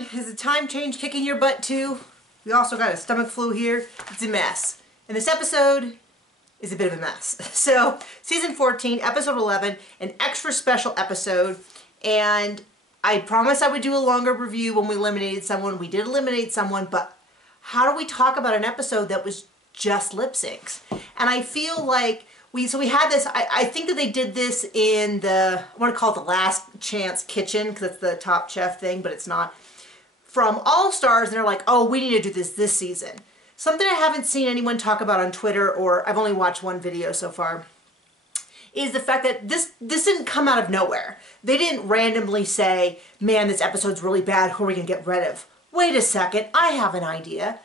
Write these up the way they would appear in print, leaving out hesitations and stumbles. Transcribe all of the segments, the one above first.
everyone. Has the time change kicking your butt too? We also got a stomach flu here. It's a mess. And this episode is a bit of a mess. So, season 14, episode 11, an extra special episode. And I promised I would do a longer review when we eliminated someone. We did eliminate someone, but how do we talk about an episode that was just lip syncs? And I feel like we had this, I think that they did this in the, I want to call it the Last Chance Kitchen, because it's the Top Chef thing, but it's not. From All Stars, and they're like, oh, we need to do this season. Something I haven't seen anyone talk about on Twitter, or I've only watched one video so far, is the fact that this didn't come out of nowhere. They didn't randomly say, man, this episode's really bad, who are we going to get rid of? Wait a second, I have an idea.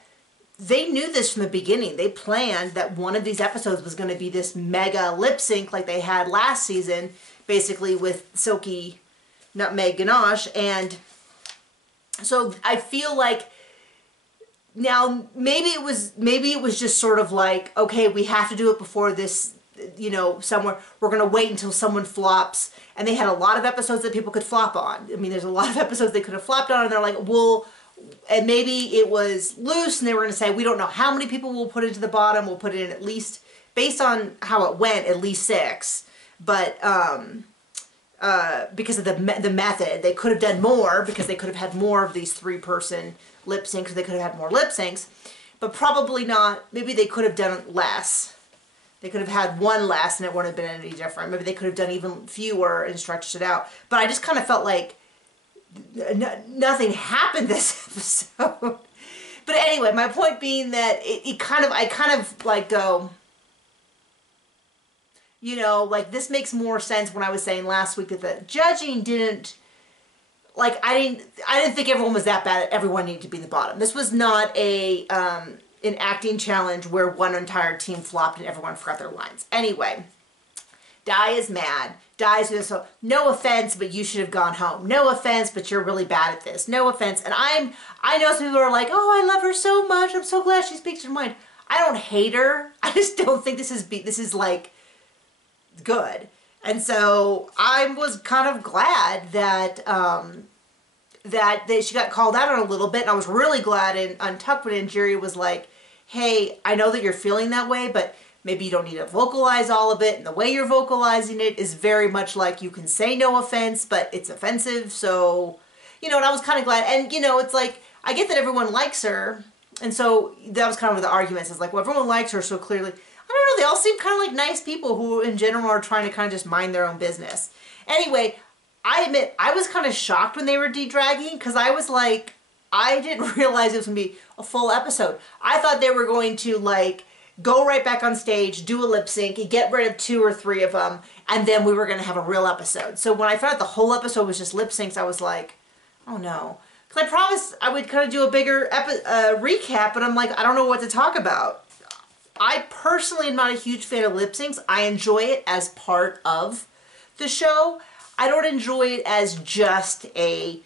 They knew this from the beginning. They planned that one of these episodes was going to be this mega lip sync like they had last season, basically with Silky Nutmeg Ganache. And so I feel like now maybe it was just sort of like, okay, we have to do it before this, you know, somewhere. We're going to wait until someone flops. And they had a lot of episodes that people could flop on. I mean, there's a lot of episodes they could have flopped on, and they're like, well, and maybe it was loose and they were going to say, we don't know how many people we'll put into the bottom. We'll put it in at least, based on how it went, at least 6. But because of the method, they could have done more, because they could have had more of these 3-person lip syncs. They could have had more lip syncs, but probably not. Maybe they could have done less. They could have had one less and it wouldn't have been any different. Maybe they could have done even fewer and stretched it out. But I just kind of felt like nothing happened this episode. But anyway, my point being that I kind of like go, you know, like this makes more sense when I was saying last week that the judging didn't, like I didn't think everyone was that bad. Everyone needed to be in the bottom. This was not an acting challenge where one entire team flopped and everyone forgot their lines. Anyway, Di is mad. Di's going to say, no offense, but you should have gone home. No offense, but you're really bad at this. No offense. And I know some people are like, oh, I love her so much. I'm so glad she speaks her mind. I don't hate her. I just don't think this is like good. And so I was kind of glad that she got called out on a little bit. And I was really glad in Untucked when Anjiri was like, hey, I know that you're feeling that way, but maybe you don't need to vocalize all of it, and the way you're vocalizing it is very much like you can say no offense, but it's offensive, so, you know, and I was kind of glad, and, you know, it's like, I get that everyone likes her, and so that was kind of the arguments, it's like, well, everyone likes her, so clearly, I don't know, they all seem kind of like nice people who, in general, are trying to kind of just mind their own business. Anyway, I admit, I was kind of shocked when they were de-dragging, because I was like, I didn't realize it was going to be a full episode. I thought they were going to, like, go right back on stage, do a lip sync, get rid of 2 or 3 of them, and then we were going to have a real episode. So when I found out the whole episode was just lip syncs, I was like, oh no. Because I promised I would kind of do a bigger recap, but I'm like, I don't know what to talk about. I personally am not a huge fan of lip syncs. I enjoy it as part of the show. I don't enjoy it as just a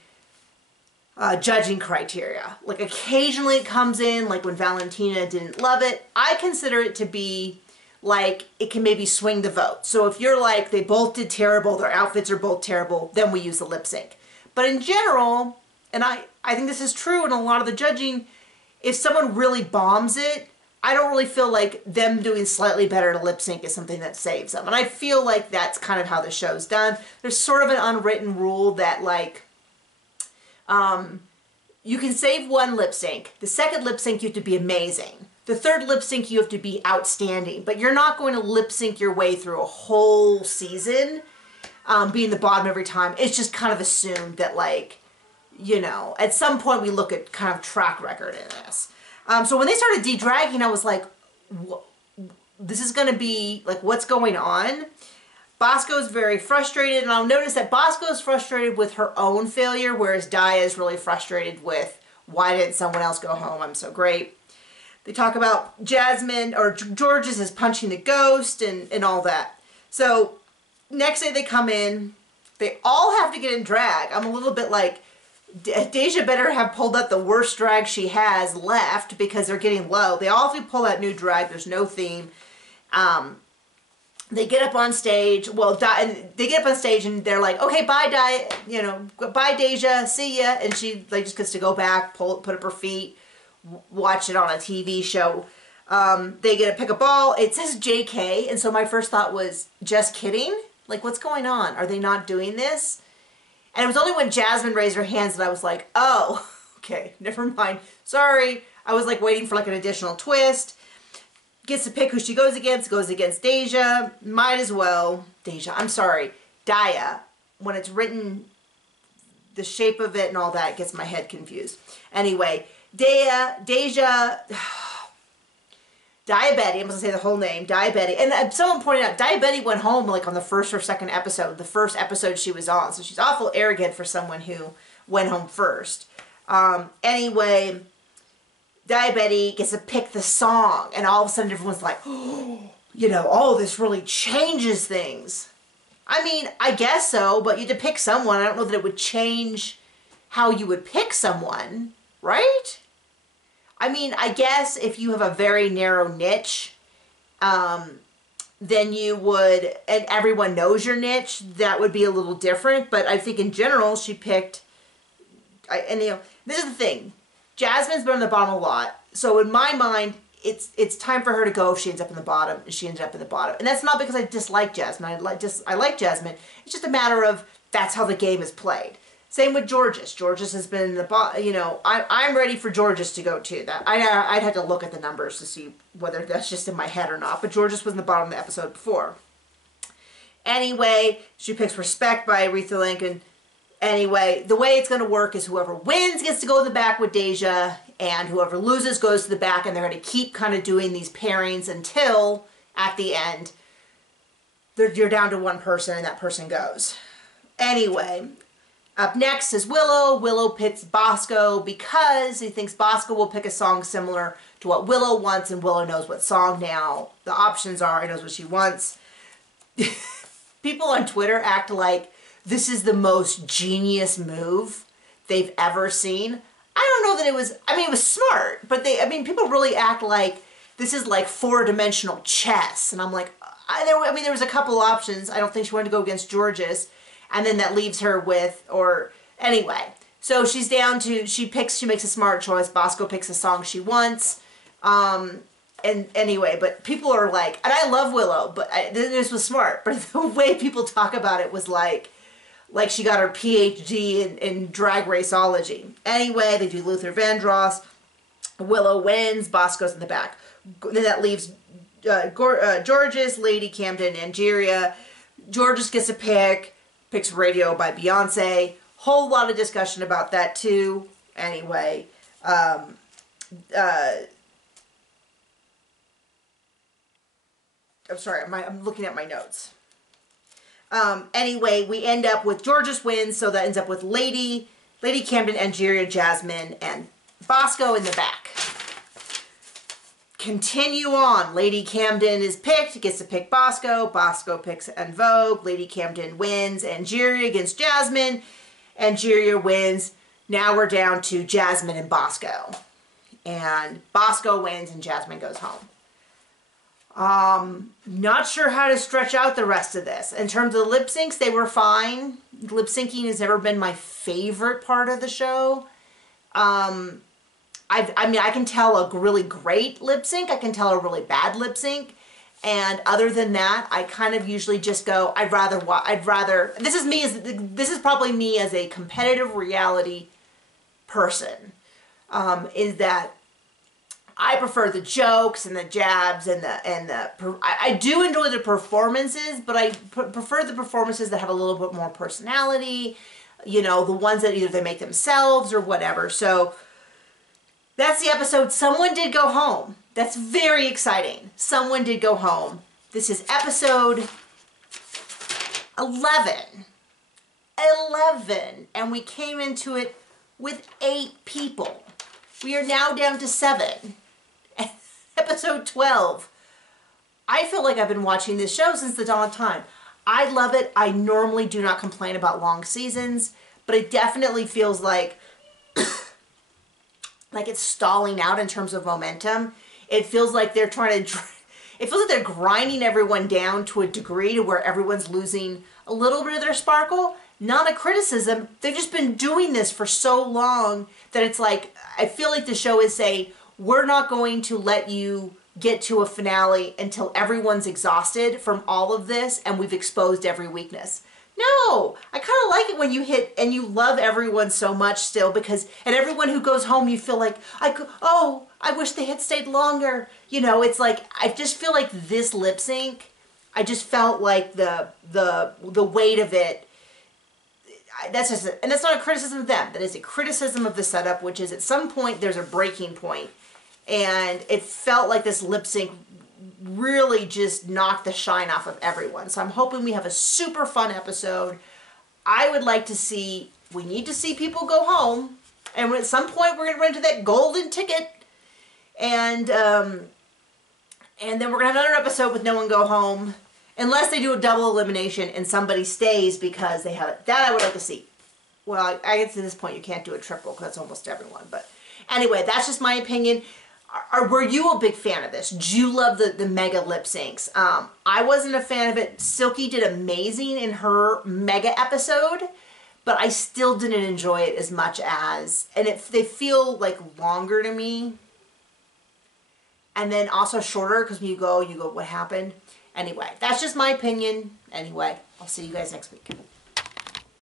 judging criteria. Like occasionally it comes in, like when Valentina didn't love it. I consider it to be like it can maybe swing the vote. So if you're like, they both did terrible, their outfits are both terrible, then we use the lip sync. But in general, and I think this is true in a lot of the judging, if someone really bombs it, I don't really feel like them doing slightly better to lip sync is something that saves them. And I feel like that's kind of how the show's done. There's sort of an unwritten rule that like, you can save 1 lip sync. The second lip sync, you have to be amazing. The third lip sync, you have to be outstanding. But you're not going to lip sync your way through a whole season, being the bottom every time. It's just kind of assumed that, like, you know, at some point we look at kind of track record in this. So when they started de-dragging, I was like, this is going to be, like, what's going on? Bosco's very frustrated, and I'll notice that Bosco's frustrated with her own failure, whereas Di is really frustrated with, why didn't someone else go home? I'm so great. They talk about Jasmine, or George's is punching the ghost, and all that. So, next day they come in, they all have to get in drag. I'm a little bit like, Deja better have pulled out the worst drag she has left, because they're getting low. They all have to pull out new drag, there's no theme. they get up on stage. Well, they get up on stage and they're like, okay, bye, bye, Deja, see ya. And she like just gets to go back, put up her feet, watch it on a TV show. They get to pick a ball. It says JK, and so my first thought was, just kidding? Like, what's going on? Are they not doing this? And it was only when Jasmine raised her hands that I was like, oh, okay, never mind. Sorry. I was like waiting for like an additional twist. Gets to pick who she goes against Deja. Might as well. Deja, I'm sorry. Daya. When it's written, the shape of it and all that gets my head confused. Anyway, Deja, Diabetti, I'm going to say the whole name, Diabetti. And someone pointed out, Diabetti went home like on the first or second episode, the first episode she was on. So she's awful arrogant for someone who went home first. Anyway, Diabetti gets to pick the song. And all of a sudden everyone's like, oh, oh, this really changes things. I mean, I guess so, but you had to pick someone. I don't know that it would change how you would pick someone, right? I mean, I guess if you have a very narrow niche, then you would, and everyone knows your niche, that would be a little different. But I think in general, she picked, this is the thing. Jasmine's been on the bottom a lot. So in my mind, it's time for her to go if she ends up in the bottom, and she ended up in the bottom. And that's not because I dislike Jasmine. I like Jasmine. It's just a matter of that's how the game is played. Same with Georges. Georges has been in the bottom. I'm ready for Georges to go too. That I'd have to look at the numbers to see whether that's just in my head or not. But Georges was in the bottom of the episode before. Anyway, she picks Respect by Aretha Lincoln. Anyway, the way it's going to work is whoever wins gets to go in the back with Deja, and whoever loses goes to the back, and they're going to keep kind of doing these pairings until, at the end, you're down to one person, and that person goes. Anyway, up next is Willow. Willow picks Bosco because he thinks Bosco will pick a song similar to what Willow wants, and Willow knows what song now. The options are, he knows what she wants. People on Twitter act like this is the most genius move they've ever seen. I don't know that it was, it was smart, but people really act like this is like four-dimensional chess. And I'm like, there was a couple options. I don't think she wanted to go against Georges. And then that leaves her with, anyway. So she's down to, she makes a smart choice. Bosco picks a song she wants. And anyway, but people are like, and I love Willow, but this was smart. But the way people talk about it was like she got her PhD in drag raceology. Anyway, they do Luther Vandross. Willow wins. Bosco's in the back. Then that leaves Georges, Lady Camden, Angeria. Georges gets a picks Radio by Beyonce. Whole lot of discussion about that too. Anyway, I'm sorry, I'm looking at my notes. Anyway, we end up with Georges wins, so that ends up with Lady Camden, Angeria, Jasmine, and Bosco in the back. Continue on. Lady Camden is picked, gets to pick Bosco. Bosco picks En Vogue. Lady Camden wins. Angeria against Jasmine. Angeria wins. Now we're down to Jasmine and Bosco. And Bosco wins and Jasmine goes home. Not sure how to stretch out the rest of this. In terms of the lip syncs, they were fine. Lip syncing has never been my favorite part of the show. I can tell a really great lip sync. I can tell a really bad lip sync. And other than that, I kind of usually just go, I'd rather, this is probably me as a competitive reality person, is that I prefer the jokes and the jabs I do enjoy the performances, but I prefer the performances that have a little bit more personality, the ones that either they make themselves or whatever. So that's the episode. Someone did go home. That's very exciting. Someone did go home. This is episode 11. 11. And we came into it with 8 people. We are now down to 7. Episode 12. I feel like I've been watching this show since the dawn of time. I love it. I normally do not complain about long seasons, but it definitely feels like it's stalling out in terms of momentum. It feels like they're trying to, it feels like they're grinding everyone down to a degree to where everyone's losing a little bit of their sparkle. Not a criticism. They've just been doing this for so long that it's like, I feel like the show is saying, we're not going to let you get to a finale until everyone's exhausted from all of this and we've exposed every weakness. No, I kind of like it when you hit and you love everyone so much still, because, and everyone who goes home, you feel like, I wish they had stayed longer. You know, it's like, I just feel like this lip sync, I just felt like the weight of it, that's just, and that's not a criticism of them, that is a criticism of the setup, which is at some point there's a breaking point, and it felt like this lip sync really just knocked the shine off of everyone. So I'm hoping we have a super fun episode. I would like to see, we need to see people go home, and at some point we're going to run into that golden ticket, and then we're going to have another episode with no one go home, unless they do a double elimination and somebody stays because they have it. That I would like to see. Well, I guess at this point you can't do a triple because that's almost everyone, but anyway, that's just my opinion. Were you a big fan of this? Did you love the mega lip syncs? I wasn't a fan of it. Silky did amazing in her mega episode, but I still didn't enjoy it as much as, and they feel like longer to me. And then also shorter because when you go, what happened? Anyway, that's just my opinion. Anyway, I'll see you guys next week.